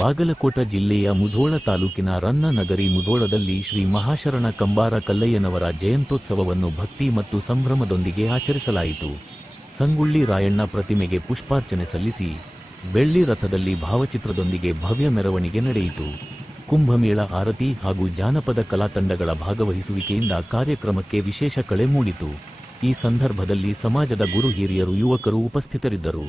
ಬಾಗಲಕೋಟ ಜಿಲ್ಲೆಯ ಮುಧೋಳ ತಾಲೂಕಿನ ರನ್ನನಗರಿ ಮುಧೋಳದಲ್ಲಿ ಶ್ರೀ ಮಹಾಶರಣ ಕಂಬಾರ ಕಲ್ಲಯ್ಯನವರ ಜಯಂತ್ಯೋತ್ಸವವನ್ನು ಭಕ್ತಿ ಮತ್ತು ಸಂಭ್ರಮದೊಂದಿಗೆ ಆಚರಿಸಲಾಯಿತು. ಸಂಗೊಳ್ಳಿ ರಾಯಣ್ಣ ಪ್ರತಿಮೆಗೆ ಪುಷ್ಪಾರ್ಚನೆ ಸಲ್ಲಿಸಿ ಬೆಳ್ಳಿ ರಥದಲ್ಲಿ ಭಾವಚಿತ್ರದೊಂದಿಗೆ ಭವ್ಯ ಮೆರವಣಿಗೆ ನಡೆಯಿತು. ಕುಂಭಮೇಳ ಆರತಿ ಹಾಗೂ ಜಾನಪದ ಕಲಾತಂಡಗಳ ಭಾಗವಹಿಸುವಿಕೆಯಿಂದ ಕಾರ್ಯಕ್ರಮಕ್ಕೆ ವಿಶೇಷ ಕಳೆ ಮೂಡಿತು. ಈ ಸಂದರ್ಭದಲ್ಲಿ ಸಮಾಜದ ಗುರು ಹಿರಿಯರು ಯುವಕರು ಉಪಸ್ಥಿತರಿದ್ದರು.